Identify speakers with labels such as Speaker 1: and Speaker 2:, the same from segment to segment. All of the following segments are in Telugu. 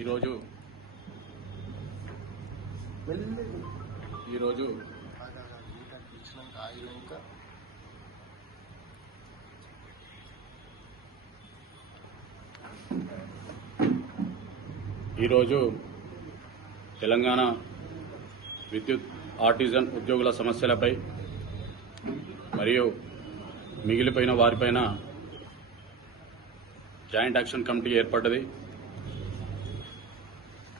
Speaker 1: ఈరోజు ఈరోజు ఈరోజు తెలంగాణ విద్యుత్ ఆర్టిజన్ ఉద్యోగుల సమస్యలపై మరియు మిగిలిపోయిన వారిపైన జాయింట్ యాక్షన్ కమిటీ ఏర్పడ్డది.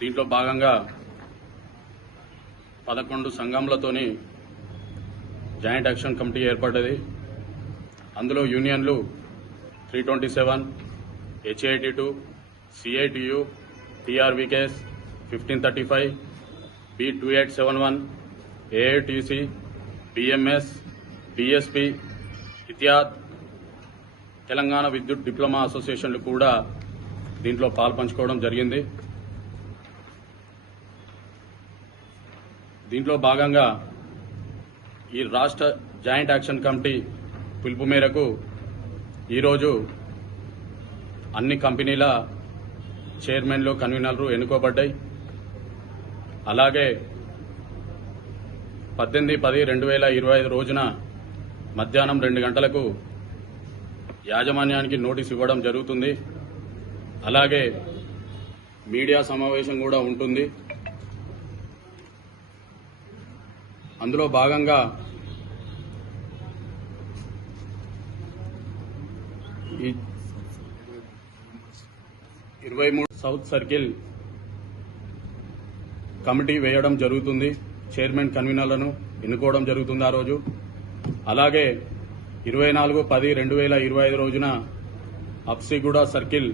Speaker 1: దీంట్లో భాగంగా పదకొండు సంఘంలతోని జాయింట్ యాక్షన్ కమిటీ ఏర్పడ్డది. అందులో యూనియన్లు three twenty seven HIT two CITU TRVKS fifteen thirty five B two eight seven one AITUC BMS BSP ఇతియాద్ Telangana విద్యుత్ డిప్లొమా అసోసియేషన్లు కూడా దీంట్లో పాల్పంచుకోవడం జరిగింది. దీంట్లో భాగంగా ఈ రాష్ట్ర జాయింట్ యాక్షన్ కమిటీ పిలుపు మేరకు ఈరోజు అన్ని కంపెనీల చైర్మన్లు కన్వీనర్లు ఎన్నుకోబడ్డాయి. అలాగే పద్దెనిమిది పది రెండు వేల ఇరవై ఐదు రోజున మధ్యాహ్నం రెండు గంటలకు యాజమాన్యానికి నోటీస్ ఇవ్వడం జరుగుతుంది. అలాగే మీడియా సమావేశం కూడా ఉంటుంది. అందులో భాగంగా ఈ ఇరవై మూడు సౌత్ సర్కిల్ కమిటీ వేయడం జరుగుతుంది. చైర్మన్ కన్వీనర్లను ఎన్నుకోవడం జరుగుతుంది ఆ రోజు. అలాగే ఇరవై నాలుగు పది రెండు వేల ఇరవై ఐదు రోజున అప్సిగూడ సర్కిల్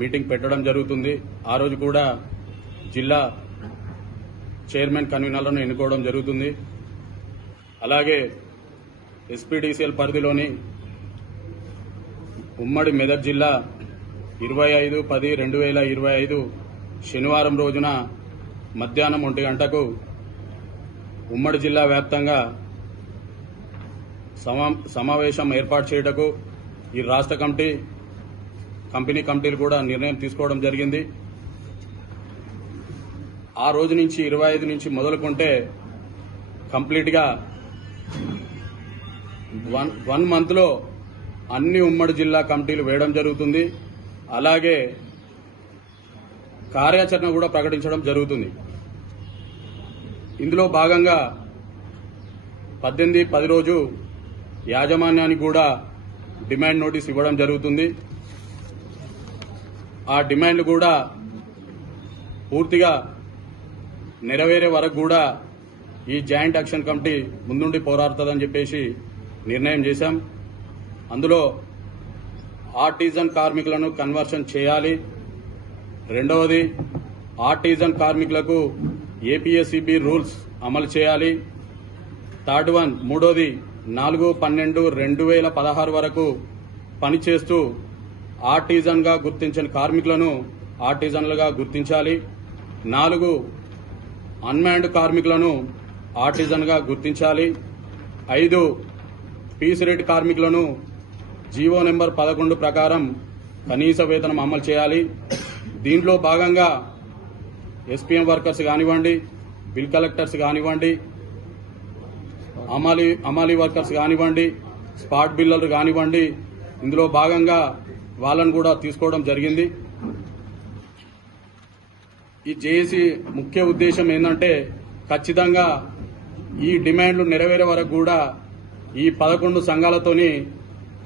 Speaker 1: మీటింగ్ పెట్టడం జరుగుతుంది. ఆ రోజు కూడా జిల్లా చైర్మన్ కన్వీనర్లను ఎన్నుకోవడం జరుగుతుంది. అలాగే ఎస్పీడీసీఎల్ పరిధిలోని ఉమ్మడి మెదక్ జిల్లా ఇరవై ఐదు పది రెండు వేల ఇరవై ఐదు శనివారం రోజున మధ్యాహ్నం ఒంటి గంటకు ఉమ్మడి జిల్లా వ్యాప్తంగా సమా- సమావేశం ఏర్పాటు చేయటకు ఈ రాష్ట్ర కమిటీ కంపెనీ కమిటీలు కూడా నిర్ణయం తీసుకోవడం జరిగింది. ఆ రోజు నుంచి ఇరవై ఐదు నుంచి మొదలుకుంటే కంప్లీట్గా వన్ వన్ మంత్లో అన్ని ఉమ్మడి జిల్లా కమిటీలు వేయడం జరుగుతుంది. అలాగే కార్యాచరణ కూడా ప్రకటించడం జరుగుతుంది. ఇందులో భాగంగా పద్దెనిమిది పది రోజు యాజమాన్యానికి కూడా డిమాండ్ నోటీస్ ఇవ్వడం జరుగుతుంది. ఆ డిమాండ్లు కూడా పూర్తిగా నెరవేరే వరకు కూడా ఈ జాయింట్ యాక్షన్ కమిటీ ముందుండి పోరాడుతుందని చెప్పేసి నిర్ణయం చేశాం. అందులో ఆర్టిజన్ కార్మికులను కన్వర్షన్ చేయాలి. రెండవది ఆర్టిజన్ కార్మికులకు ఏపీఎస్సిబి రూల్స్ అమలు చేయాలి. థర్డ్ వన్ మూడోది నాలుగు పన్నెండు రెండు వేల పదహారు వరకు పనిచేస్తూ ఆర్టిజన్గా గుర్తించిన కార్మికులను ఆర్టిజన్లుగా గుర్తించాలి. నాలుగు అన్మాన్డ్ కార్మికులను ఆర్టిజన్గా గుర్తించాలి. ఐదు పీస్ రేట్ కార్మికులను జీవో నెంబర్ పదకొండు ప్రకారం కనీస వేతనం అమలు చేయాలి. దీంట్లో భాగంగా ఎస్పీఎం వర్కర్స్ కానివ్వండి బిల్ కలెక్టర్స్ కానివ్వండి అమాలి అమాలి వర్కర్స్ కానివ్వండి స్పాట్ బిల్లర్లు కానివ్వండి ఇందులో భాగంగా వాళ్ళను కూడా తీసుకోవడం జరిగింది. ఈ జేఏసీ ముఖ్య ఉద్దేశం ఏంటంటే ఖచ్చితంగా ఈ డిమాండ్లు నెరవేరే వరకు కూడా ఈ పదకొండు సంఘాలతోని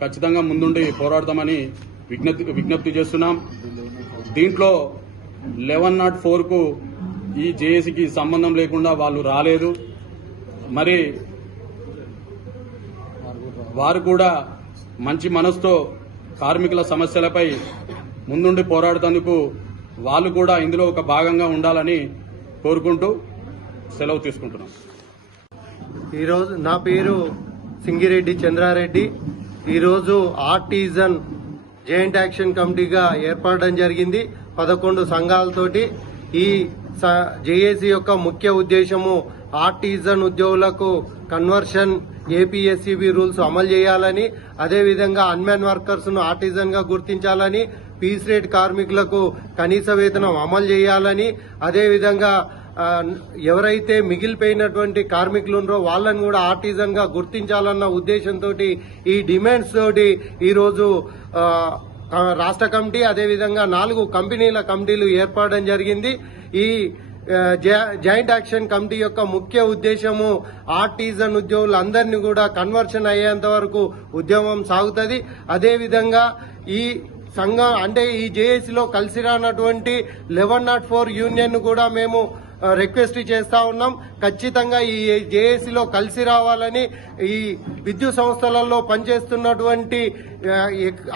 Speaker 1: ఖచ్చితంగా ముందుండి పోరాడతామని విజ్ఞప్తి విజ్ఞప్తి చేస్తున్నాం. దీంట్లో లెవెన్ నాట్ ఫోర్కు ఈ జేఏసీకి సంబంధం లేకుండా వాళ్ళు రాలేదు. మరి వారు కూడా మంచి మనసుతో కార్మికుల సమస్యలపై ముందుండి పోరాడుతందుకు వాళ్ళు కూడా ఇందులో ఒక భాగంగా ఉండాలని కోరుకుంటూ సెలవు తీసుకుంటున్నాం.
Speaker 2: ఈరోజు నా పేరు సింగిరెడ్డి చంద్రారెడ్డి. ఈరోజు ఆర్టిజన్ జాయింట్ యాక్షన్ కమిటీగా ఏర్పడడం జరిగింది. పదకొండు సంఘాలతోటి ఈ జేఏసీ యొక్క ముఖ్య ఉద్దేశము ఆర్టిజన్ ఉద్యోగులకు కన్వర్షన్ ఏపీఎస్సీబీ రూల్స్ అమలు చేయాలని అదేవిధంగా అన్మెన్ వర్కర్స్ను ఆర్టిజన్గా గుర్తించాలని పీస్ రేట్ కార్మికులకు కనీస వేతనం అమలు చేయాలని అదేవిధంగా ఎవరైతే మిగిలిపోయినటువంటి కార్మికులు ఉన్నారో వాళ్ళని కూడా ఆర్టిజన్గా గుర్తించాలన్న ఉద్దేశంతో ఈ డిమాండ్స్ తోటి ఈరోజు రాష్ట్ర కమిటీ అదేవిధంగా నాలుగు కంపెనీల కమిటీలు ఏర్పడడం జరిగింది. ఈ జాయింట్ యాక్షన్ కమిటీ యొక్క ముఖ్య ఉద్దేశము ఆర్టిజన్ ఉద్యోగులందరినీ కూడా కన్వర్షన్ అయ్యేంత వరకు ఉద్యమం సాగుతుంది. అదేవిధంగా ఈ సంఘం అంటే ఈ జేఏసీలో కలిసి రానటువంటి లెవెన్ నాట్ ఫోర్ యూనియన్ కూడా మేము రిక్వెస్ట్ చేస్తా ఉన్నాం. ఖచ్చితంగా ఈ జేఏసీలో కలిసి రావాలని ఈ విద్యుత్ సంస్థలలో పనిచేస్తున్నటువంటి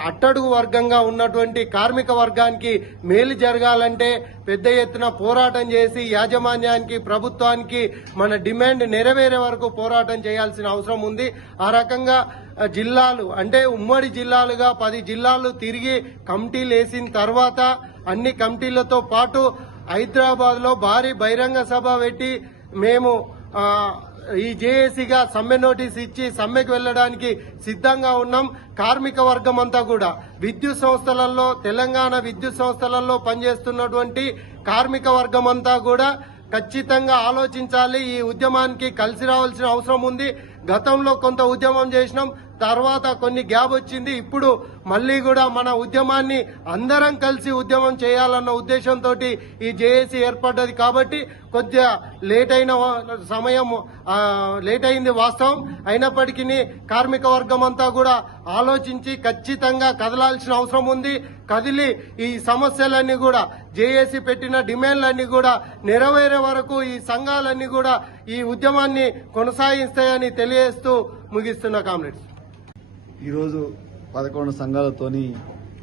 Speaker 2: అట్టడుగు వర్గంగా ఉన్నటువంటి కార్మిక వర్గానికి మేలు జరగాలంటే పెద్ద ఎత్తున పోరాటం చేసి యాజమాన్యానికి ప్రభుత్వానికి మన డిమాండ్ నెరవేరే వరకు పోరాటం చేయాల్సిన అవసరం ఉంది. ఆ రకంగా జిల్లాలు అంటే ఉమ్మడి జిల్లాలుగా పది జిల్లాలు తిరిగి కమిటీలు వేసిన తర్వాత అన్ని కమిటీలతో పాటు హైదరాబాద్లో భారీ బహిరంగ సభ పెట్టి మేము ఈ జేఏసీగా సమ్మె నోటీస్ ఇచ్చి సమ్మెకు వెళ్ళడానికి సిద్ధంగా ఉన్నాం. కార్మిక వర్గం అంతా కూడా. విద్యుత్ సంస్థలలో తెలంగాణ విద్యుత్ సంస్థలలో పనిచేస్తున్నటువంటి కార్మిక వర్గం అంతా కూడా ఖచ్చితంగా ఆలోచించాలి. ఈ ఉద్యమానికి కలిసి రావాల్సిన అవసరం ఉంది. గతంలో కొంత ఉద్యమం చేసినాం. తర్వాత కొన్ని గ్యాప్ వచ్చింది. ఇప్పుడు మళ్ళీ కూడా మన ఉద్యమాన్ని అందరం కలిసి ఉద్యమం చేయాలన్న ఉద్దేశంతో ఈ జేఏసీ ఏర్పడ్డది కాబట్టి కొద్దిగా లేట్ అయిన సమయం లేట్ అయింది వాస్తవం. అయినప్పటికీ కార్మిక వర్గం అంతా కూడా ఆలోచించి ఖచ్చితంగా కదలాల్సిన అవసరం ఉంది. కదిలి ఈ సమస్యలన్నీ కూడా జేఏసీ పెట్టిన డిమాండ్లన్నీ కూడా నెరవేరే వరకు ఈ సంఘాలన్నీ కూడా ఈ ఉద్యమాన్ని కొనసాగిస్తాయని తెలియజేస్తూ ముగిస్తున్న కామ్రేడ్స్.
Speaker 3: ఈరోజు పదకొండు సంఘాలతోని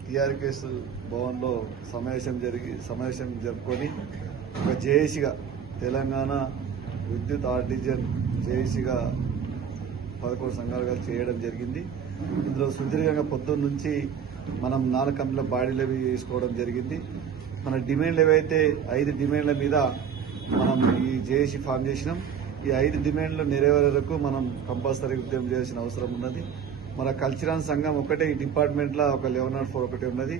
Speaker 3: టీఆర్కేస్ భవన్లో సమావేశం జరిగి సమావేశం జరుపుకొని ఒక జేఏసీగా తెలంగాణ విద్యుత్ ఆర్టిజన్ జేఏసీగా పదకొండు సంఘాలుగా చేయడం జరిగింది. ఇందులో సుదీర్ఘంగా పొద్దున్న నుంచి మనం నాలుగు కంపెనీల బాడీలు అవి వేసుకోవడం జరిగింది. మన డిమాండ్లు ఏవైతే ఐదు డిమాండ్ల మీద మనం ఈ జేఏసీ ఫామ్ చేసినాం. ఈ ఐదు డిమాండ్లు నెరవేరే మనం కంపల్సరీ ఉద్యమం చేయాల్సిన అవసరం ఉన్నది. మన కల్చరల్ సంఘం ఒకటే ఈ డిపార్ట్మెంట్లో ఒక లెవెన్ నాట్ ఫోర్ ఒకటి ఉన్నది.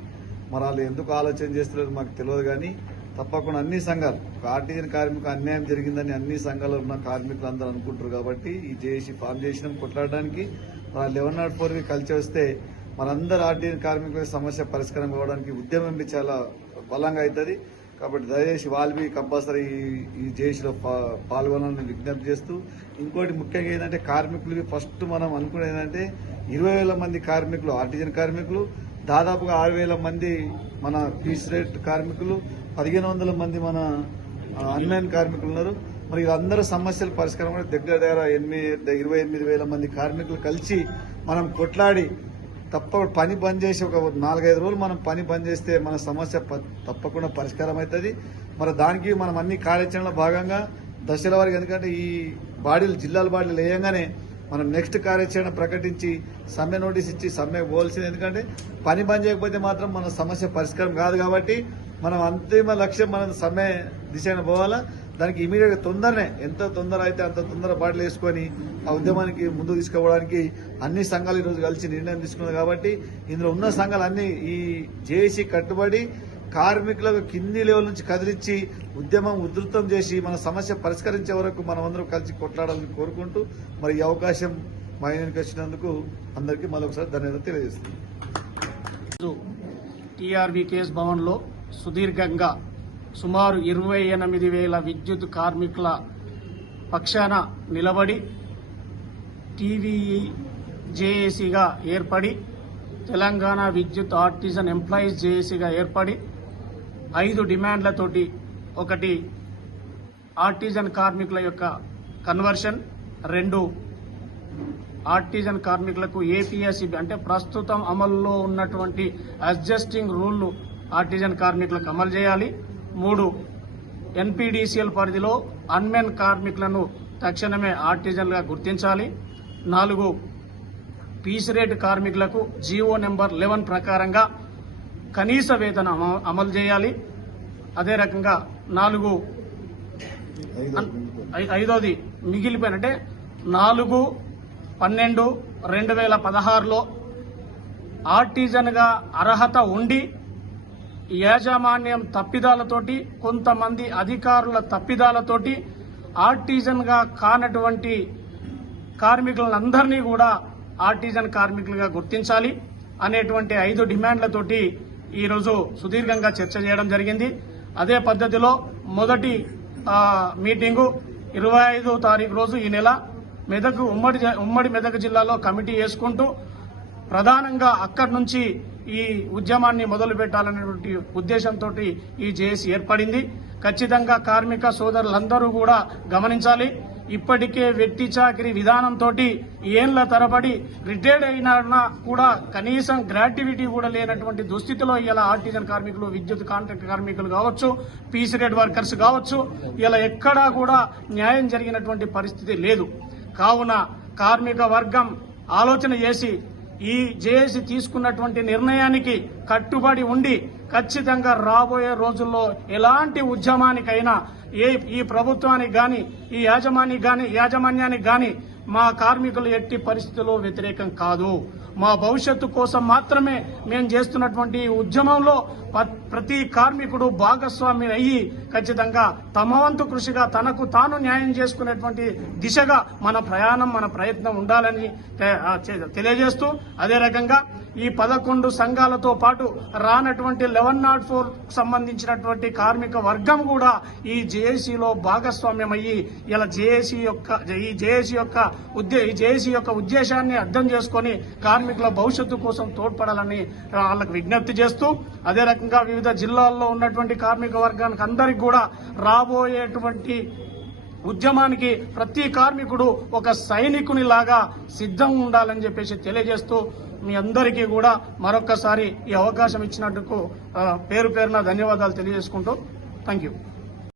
Speaker 3: మరి వాళ్ళు ఎందుకు ఆలోచన చేస్తున్నారో మాకు తెలియదు కానీ తప్పకుండా అన్ని సంఘాలు ఒక కార్మిక అన్యాయం జరిగిందని అన్ని సంఘాలు ఉన్న కార్మికులు అందరూ అనుకుంటారు కాబట్టి ఈ జేఏసీ ఫామ్ చేసినాం కొట్లాడడానికి. మన లెవెన్ నాట్ ఫోర్కి కలిసి వస్తే మనందరూ ఆర్టీజన్ కార్మికుల సమస్య పరిష్కారం కావడానికి ఉద్యమం చాలా బలంగా అవుతుంది. కాబట్టి దయచేసి వాళ్ళు కంపల్సరీ ఈ- జేసీలో పాల్గొనాలని విజ్ఞప్తి చేస్తూ ఇంకోటి ముఖ్యంగా ఏంటంటే కార్మికులకి ఫస్ట్ మనం అనుకునేది ఏంటంటే ఇరవై వేల మంది కార్మికులు ఆర్టిజన్ కార్మికులు దాదాపుగా ఆరు వేల మంది మన పీస్ రేట్ కార్మికులు పదిహేను వందల మంది మన అన్లైన్ కార్మికులు ఉన్నారు. మరి వీళ్ళందరూ సమస్యల పరిష్కారం కూడా దగ్గర దగ్గర ఎనిమిది ఇరవై ఎనిమిది వేల మంది కార్మికులు కలిసి మనం కొట్లాడి తప్ప పని బంద్ చేసి ఒక నాలుగైదు రోజులు మనం పని బంద్ చేస్తే మన సమస్య ప- తప్పకుండా పరిష్కారం అవుతుంది. మరి దానికి మనం అన్ని కార్యాచరణలో భాగంగా దశల వారికి ఎందుకంటే ఈ బాడీలు జిల్లాల బాడీలు వేయంగానే మనం నెక్స్ట్ కార్యాచరణ ప్రకటించి సమ్మె నోటీస్ ఇచ్చి సమ్మె పోవాల్సింది ఎందుకంటే పని బంద్ చేయకపోతే మాత్రం మన సమస్య పరిష్కారం కాదు కాబట్టి మనం అంతిమ లక్ష్యం మనం సమ్మె దిశ పోవాలా. దానికి ఇమీడియట్గా తొందరనే ఎంత తొందర అయితే అంత తొందర బాటలు వేసుకొని ఆ ఉద్యమానికి ముందు తీసుకుపోవడానికి అన్ని సంఘాలు ఈ రోజు కలిసి నిర్ణయం తీసుకున్నాయి కాబట్టి ఇందులో ఉన్న సంఘాలు అన్ని ఈ జేఏసీ కట్టుబడి కార్మికులకు కింది లెవెల్ నుంచి కదిలించి ఉద్యమం ఉధృతం చేసి మన సమస్య పరిష్కరించే వరకు మనం అందరం కలిసి కొట్లాడాలని కోరుకుంటూ మరి ఈ అవకాశం మా ఇంటికి వచ్చినందుకు అందరికీ మరొకసారి ధన్యవాదాలు తెలియజేస్తున్నాను.
Speaker 4: టీఆర్వీకేఎస్ భవన్లో సుదీర్ఘంగా సుమారు ఇరవై ఎనిమిది వేల విద్యుత్ కార్మికుల పక్షాన నిలబడి టీవీఈ జేఏసీగా ఏర్పడి తెలంగాణ విద్యుత్ ఆర్టిజన్ ఎంప్లాయీస్ జేఏసీగా ఏర్పడి ఐదు డిమాండ్లతోటి ఒకటి ఆర్టిజన్ కార్మికుల యొక్క కన్వర్షన్ రెండు ఆర్టిజన్ కార్మికులకు ఏపీఎస్సి అంటే ప్రస్తుతం అమల్లో ఉన్నటువంటి అడ్జస్టింగ్ రూల్ ఆర్టిజన్ కార్మికులకు అమలు చేయాలి. మూడు ఎన్పీడీసీఎల్ పరిధిలో అన్మెన్ కార్మికులను తక్షణమే ఆర్టిజన్లుగా గుర్తించాలి. నాలుగు పీస్ రేట్ కార్మికులకు జీవో నెంబర్ లెవెన్ ప్రకారంగా కనీస వేతనం అమ- అమలు చేయాలి. అదే రకంగా నాలుగు ఐదోది మిగిలిపోయిన అంటే నాలుగు పన్నెండు రెండు వేల పదహారులో ఆర్టిజన్గా అర్హత ఉండి యాజమాన్యం తప్పిదాలతోటి కొంతమంది అధికారుల తప్పిదాలతోటి ఆర్టిజన్గా కానటువంటి కార్మికులందరినీ కూడా ఆర్టిజన్ కార్మికులుగా గుర్తించాలి అనేటువంటి ఐదు డిమాండ్లతోటి ఈరోజు సుదీర్ఘంగా చర్చ చేయడం జరిగింది. అదే పద్ధతిలో మొదటి మీటింగు ఇరవై ఐదో తారీఖు రోజు ఈ నెల మెదక్ ఉమ్మడి ఉమ్మడి మెదక్ జిల్లాలో కమిటీ వేసుకుంటూ ప్రధానంగా అక్కడి నుంచి ఈ ఉద్యమాన్ని మొదలు పెట్టాలనేటువంటి ఉద్దేశంతో ఈ జేఏసీ ఏర్పడింది. ఖచ్చితంగా కార్మిక సోదరులందరూ కూడా గమనించాలి. ఇప్పటికే వెట్టి చాకిరి విధానంతో ఏండ్ల తరబడి రిటైర్డ్ అయినా కూడా కనీసం గ్రాట్యుటీ కూడా లేనటువంటి దుస్థితిలో ఇలా ఆర్టిజన్ కార్మికులు విద్యుత్ కాంట్రాక్ట్ కార్మికులు కావచ్చు పీసీడెడ్ వర్కర్స్ కావచ్చు ఇలా ఎక్కడా కూడా న్యాయం జరిగినటువంటి పరిస్థితి లేదు. కావున కార్మిక వర్గం ఆలోచన చేసి ఈ జేఏసీ తీసుకున్నటువంటి నిర్ణయానికి కట్టుబడి ఉండి ఖచ్చితంగా రాబోయే రోజుల్లో ఎలాంటి ఉద్యమానికైనా ఏ ఈ ప్రభుత్వానికి గాని ఈ యాజమాన్యానికి గాని యాజమాన్యానికి గాని మా కార్మికులు ఎట్టి పరిస్థితుల్లో వ్యతిరేకం కాదు. మా భవిష్యత్తు కోసం మాత్రమే మేము చేస్తున్నటువంటి ఈ ఉద్యమంలో ప్రతి కార్మికుడు భాగస్వామి అయ్యి ఖచ్చితంగా తమ వంతు కృషిగా తనకు తాను న్యాయం చేసుకునేటువంటి దిశగా మన ప్రయాణం మన ప్రయత్నం ఉండాలని తెలియజేస్తూ అదే రకంగా ఈ పదకొండు సంఘాలతో పాటు రానటువంటి లెవెన్ నాట్ ఫోర్ సంబంధించినటువంటి కార్మిక వర్గం కూడా ఈ జేఏసీలో భాగస్వామ్యం అయ్యి ఇలా జేఏసీ యొక్క ఈ జేఏసీ యొక్క ఉద్దే ఈ జేఏసీ యొక్క ఉద్దేశాన్ని అర్థం చేసుకొని కార్మికుల భవిష్యత్తు కోసం తోడ్పడాలని వాళ్ళకు విజ్ఞప్తి చేస్తూ అదే రకంగా వివిధ జిల్లాల్లో ఉన్నటువంటి కార్మిక వర్గానికి అందరికి కూడా రాబోయేటువంటి ఉద్యమానికి ప్రతి కార్మికుడు ఒక సైనికుని లాగా సిద్ధం ఉండాలని చెప్పేసి తెలియజేస్తూ మీ అందరికీ కూడా మరొక్కసారి ఈ అవకాశం ఇచ్చినందుకు పేరు పేరున ధన్యవాదాలు తెలియజేసుకుంటూ థ్యాంక్ యూ